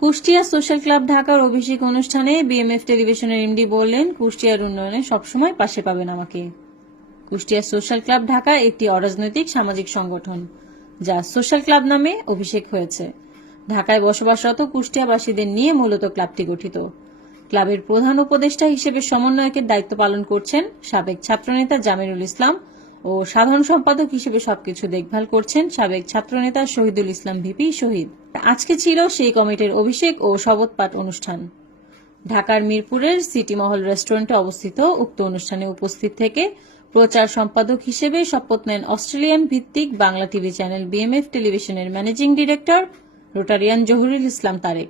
Kushtia social club ঢাকার অভিষেক অনুষ্ঠানে BMF টেলিভিশনের এমডি বললেন, কুষ্টিয়ার উন্নয়নে সবসময় পাশে পাবেন আমাকে। কুষ্টিয়া সোশ্যাল ক্লাব ঢাকা একটি অরাজনৈতিক সামাজিক সংগঠন, যা সোশ্যাল ক্লাব নামে অভিষেক হয়েছে। ঢাকায় বসবাসরত কুষ্টিয়াবাসীদের নিয়ে মূলত ক্লাবটি গঠিত। ক্লাবের প্রধান উপদেষ্টা হিসেবে সমন্বয়কের দায়িত্ব পালন করছেন সাবেক ছাত্রনেতা জামিরুল ইসলাম ও সাধারণ সম্পাদক হিসেবে সবকিছু দেখভাল করছেন সাবেক ছাত্রনেতা শহীদুল ইসলাম ভিপি শহীদ। আজকে ছিল সেই কমিটির অভিষেক ও শপথ পাঠ অনুষ্ঠান। ঢাকার মিরপুরের সিটি মহল রেস্টুরেন্টে অবস্থিত উক্ত অনুষ্ঠানে উপস্থিত থেকে প্রচার সম্পাদক হিসেবে শপথ নেন অস্ট্রেলিয়ান ভিত্তিক বাংলা টিভি চ্যানেল বিএমএফ টেলিভিশনের managing director Rotarian Zahurul Islam Tarique.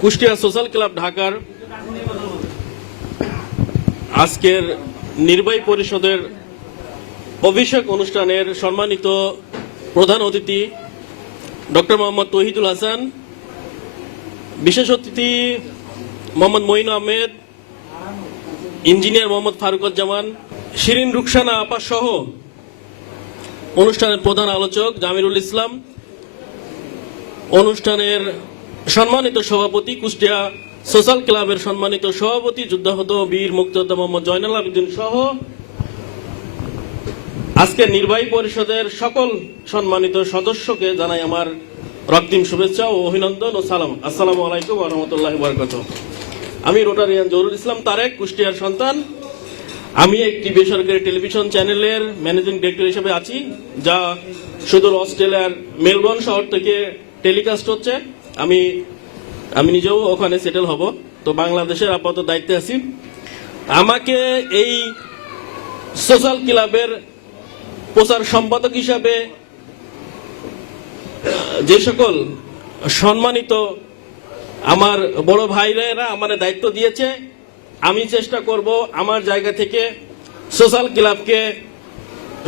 Kushtia social club ঢাকার আজকের নির্বাহী পরিষদের অভিষেক অনুষ্ঠানের সম্মানিত প্রধান অতিথি ডক্টর মোহাম্মদ তৌহিদুল হাসান, বিশেষ অতিথি মোহাম্মদ মঈন আহমেদ, ইঞ্জিনিয়ার মোহাম্মদ ফারুকুজ্জামান, শিরিন রুকসানা আপা সহ অনুষ্ঠানের প্রধান আলোচক জামিরুল ইসলাম, অনুষ্ঠানের সম্মানিত সভাপতি কুষ্টিয়া সোশ্যাল ক্লাবের সম্মানিত সভাপতি যুদ্ধাহত বীর মুক্তিযোদ্ধা মোহাম্মদ জয়নাল আবেদিন সহ আজকের নির্বাহী পরিষদের সকল সম্মানিত সদস্যকে জানাই আমার রক্তিম শুভেচ্ছা ও অভিনন্দন ও সালাম। আসসালামু আলাইকুম ওয়া রাহমাতুল্লাহি ওয়া বারাকাতুহু। আমি রোটারিয়ান জহুরুল ইসলাম তারেক, কুষ্টিয়ার সন্তান। আমি একটি বেসরকারি টেলিভিশন চ্যানেলের ম্যানেজিং ডিরেক্টর হিসেবে আছি, যা সুদূর অস্ট্রেলিয়ার মেলবোর্ন শহর থেকে টেলিকাস্ট হচ্ছে। আমি নিজেও ওখানে সেটেল হব, তো বাংলাদেশের আপাতত দায়িত্বে আছি। আমাকে এই সোশ্যাল ক্লাবের প্রচার সম্পাদক হিসাবে যে সকল সম্মানিত আমার বড় ভাইরা আমার দায়িত্ব দিয়েছে, আমি চেষ্টা করব আমার জায়গা থেকে সোশ্যাল ক্লাবকে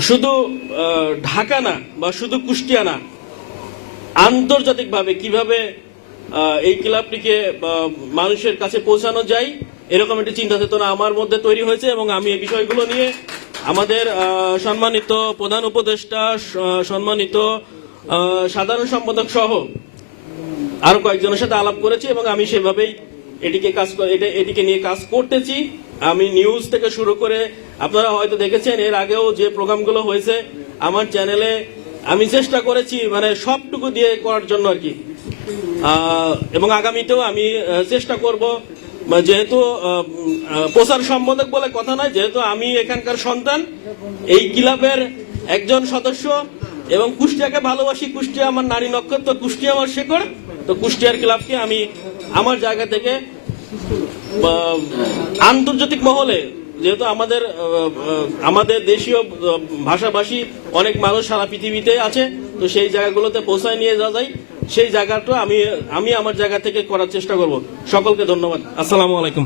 শুধু ঢাকা না বা শুধু কুষ্টিয়া না, আন্তর্জাতিকভাবে কিভাবে এই ক্লাবটিকে মানুষের কাছে পৌঁছানো যায়, এরকম একটি চিন্তা চেতনা আমার মধ্যে তৈরি হয়েছে এবং আমি এই বিষয়গুলো নিয়ে আমাদের সম্মানিত প্রধান উপদেষ্টা, সম্মানিত সাধারণ সম্পাদক সহ আরো কয়েকজনের সাথে আলাপ করেছি এবং আমি সেভাবেই এটিকে নিয়ে কাজ করতেছি। আমি নিউজ থেকে শুরু করে আপনারা হয়তো দেখেছেন এর আগেও যে প্রোগ্রামগুলো হয়েছে আমার চ্যানেলে, আমি চেষ্টা করেছি মানে সবটুকু দিয়ে করার জন্য আর কি। এবং আগামীতেও আমি চেষ্টা করব, যেহেতু প্রচার সম্পাদক বলে কথা নয়, যেহেতু আমি এখানকার সন্তান, এই ক্লাবের একজন সদস্য এবং কুষ্টিয়াকে ভালোবাসি, কুষ্টিয়া আমার নারী নক্ষত্র, কুষ্টিয়া আমার শেকড়, তো কুষ্টিয়ার ক্লাবকে আমি আমার জায়গা থেকে আন্তর্জাতিক মহলে, যেহেতু আমাদের দেশীয় ভাষাভাষী অনেক মানুষ সারা পৃথিবীতে আছে, তো সেই জায়গাগুলোতে পৌঁছায় নিয়ে যাওয়া যায়, সেই জায়গাটা আমি আমার জায়গা থেকে করার চেষ্টা করব। সকলকে ধন্যবাদ। আসসালামু আলাইকুম।